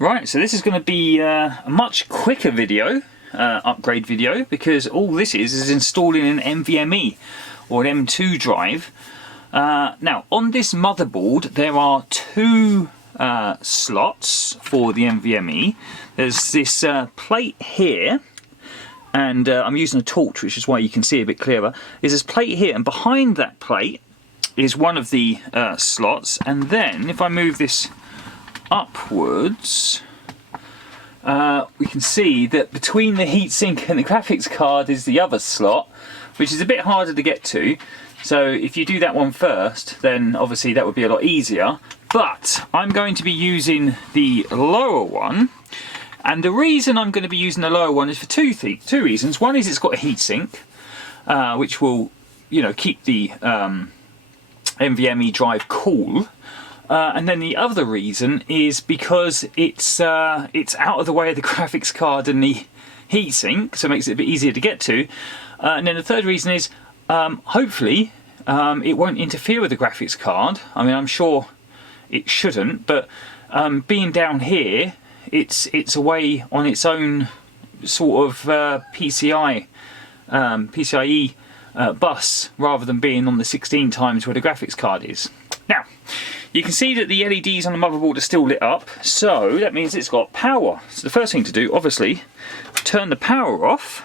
Right, so this is going to be a much quicker video, upgrade video, because all this is installing an NVMe or an M2 drive. Now, on this motherboard there are two slots for the NVMe. There's this plate here, and I'm using a torch, which is why you can see a bit clearer. There's this plate here, and behind that plate is one of the slots, and then if I move this upwards, we can see that between the heatsink and the graphics card is the other slot, which is a bit harder to get to. So if you do that one first, then obviously that would be a lot easier. But I'm going to be using the lower one, and the reason I'm going to be using the lower one is for two reasons. One is it's got a heatsink, which will, you know, keep the NVMe drive cool. And then the other reason is because it's out of the way of the graphics card and the heatsink, so it makes it a bit easier to get to. And then the third reason is hopefully it won't interfere with the graphics card. I mean, I'm sure it shouldn't, but being down here, it's away on its own sort of PCIe bus, rather than being on the 16 times where the graphics card is. Now, you can see that the LEDs on the motherboard are still lit up, so that means it's got power. So the first thing to do, obviously, turn the power off,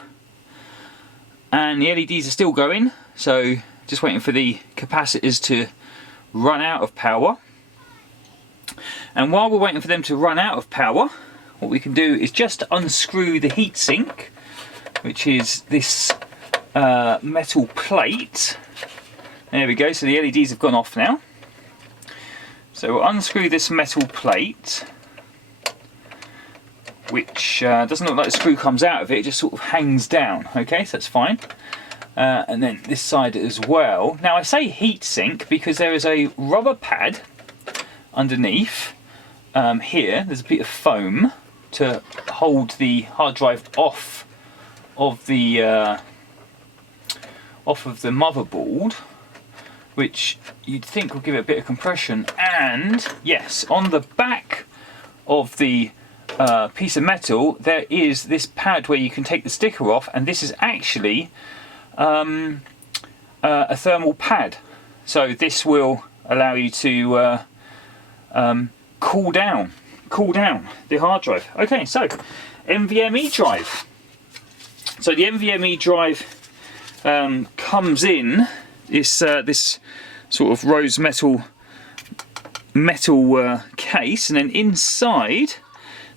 and the LEDs are still going, so just waiting for the capacitors to run out of power. And while we're waiting for them to run out of power, what we can do is just unscrew the heatsink, which is this metal plate. There we go, so the LEDs have gone off now. So we'll unscrew this metal plate, which doesn't look like the screw comes out of it, it just sort of hangs down. Okay, so that's fine. And then this side as well. Now I say heatsink because there is a rubber pad underneath here. There's a bit of foam to hold the hard drive off of the motherboard, which you'd think will give it a bit of compression. And yes, on the back of the piece of metal there is this pad where you can take the sticker off, and this is actually a thermal pad, so this will allow you to cool down the hard drive. Okay, so NVMe drive. So the NVMe drive comes in this sort of rose metal case, and then inside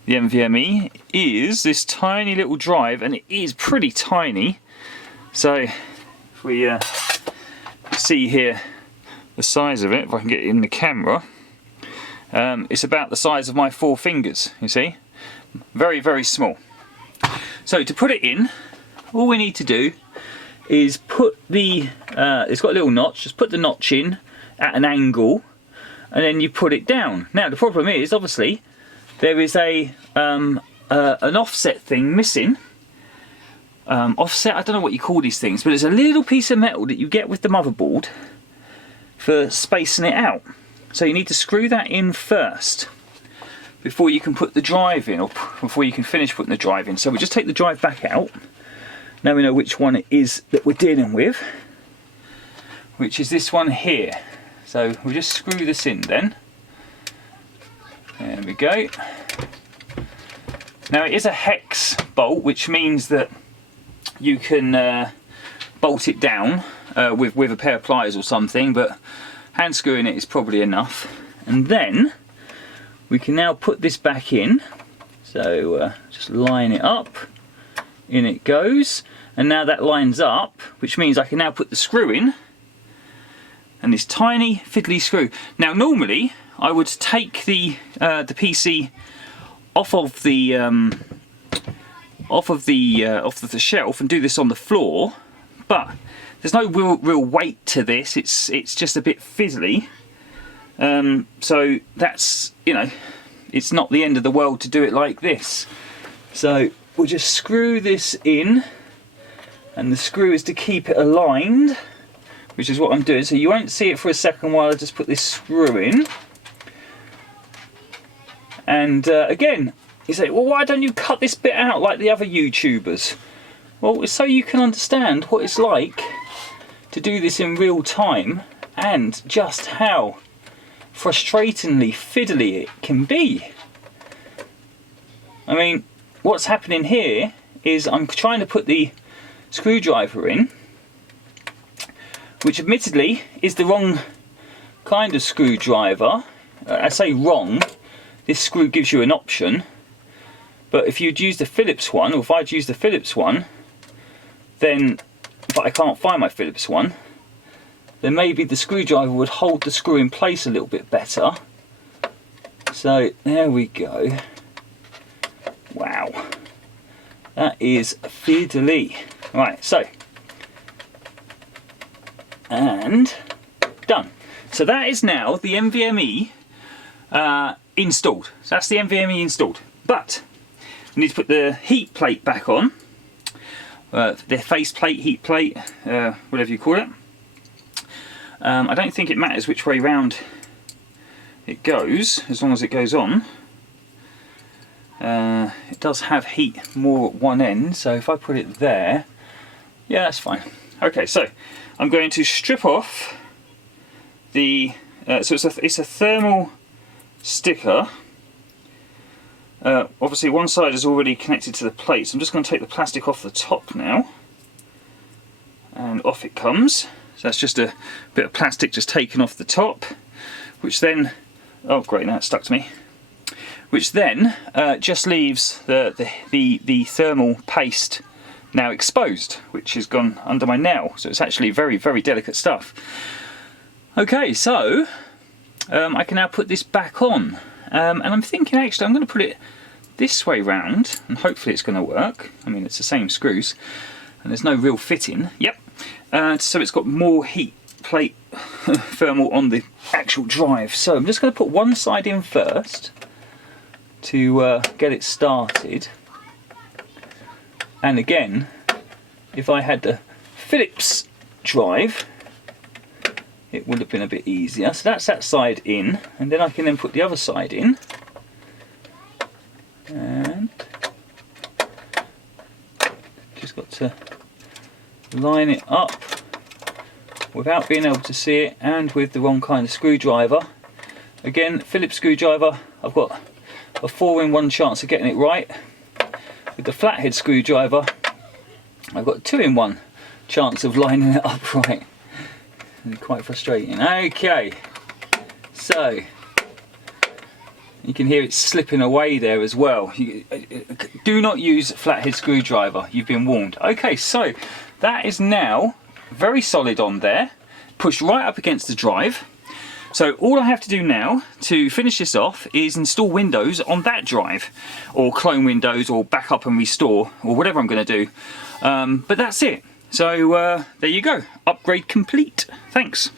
the NVMe is this tiny little drive, and it is pretty tiny. So if we see here the size of it, if I can get it in the camera, it's about the size of my 4 fingers, you see. Very, very small. So to put it in, all we need to do is put the, it's got a little notch, just put the notch in at an angle, and then you put it down. Now the problem is, obviously, there is an offset thing missing. Offset, I don't know what you call these things, but it's a little piece of metal that you get with the motherboard for spacing it out. So you need to screw that in first before you can put the drive in, or before you can finish putting the drive in. So we just take the drive back out. Now we know which one it is that we're dealing with, which is this one here. So we'll just screw this in then. There we go. Now it is a hex bolt, which means that you can bolt it down with a pair of pliers or something, but hand screwing it is probably enough. And then we can now put this back in. So just line it up, in it goes, and now that lines up, which means I can now put the screw in, and this tiny fiddly screw. Now normally I would take the PC off of the shelf and do this on the floor, but there's no real weight to this. It's just a bit fiddly. So that's, you know, it's not the end of the world to do it like this. So we'll just screw this in, and the screw is to keep it aligned, which is what I'm doing. So you won't see it for a second while I just put this screw in. And again, you say, well, why don't you cut this bit out like the other YouTubers? Well, it's so you can understand what it's like to do this in real time and just how frustratingly fiddly it can be. I mean, what's happening here is I'm trying to put the screwdriver in, which admittedly is the wrong kind of screwdriver. I say wrong, this screw gives you an option, but if you'd used the Phillips one, or if I'd used the Phillips one, then, but I can't find my Phillips one, then maybe the screwdriver would hold the screw in place a little bit better. So there we go. Wow, that is fiddly. Right, so, and done. So that is now the NVMe installed. So that's the NVMe installed. But we need to put the heat plate back on. The face plate, heat plate, whatever you call it. I don't think it matters which way round it goes, as long as it goes on. It does have heat more at one end, so if I put it there, yeah, that's fine. Okay, so I'm going to strip off the, so it's a thermal sticker. Obviously one side is already connected to the plate, so I'm just going to take the plastic off the top now, and off it comes. So that's just a bit of plastic just taken off the top, which then, oh great, now it's stuck to me, which then just leaves the thermal paste now exposed, which has gone under my nail. So it's actually very, very delicate stuff. Okay, so I can now put this back on, and I'm thinking actually I'm going to put it this way round, and hopefully it's going to work. I mean, it's the same screws, and there's no real fitting. Yep. So it's got more heat plate thermal on the actual drive. So I'm just going to put one side in first to get it started. And again, if I had the Phillips drive, it would have been a bit easier. So that's that side in, and then I can then put the other side in. And just got to line it up without being able to see it, and with the wrong kind of screwdriver. Again, Phillips screwdriver, I've got a 4-in-1 chance of getting it right. With the flathead screwdriver, I've got a 2-in-1 chance of lining it up right. It's quite frustrating. Okay, so you can hear it slipping away there as well. Do not use a flathead screwdriver, you've been warned. Okay, so that is now very solid on there, pushed right up against the drive. So all I have to do now to finish this off is install Windows on that drive, or clone Windows, or back up and restore, or whatever I'm going to do. But that's it. So there you go, upgrade complete. Thanks.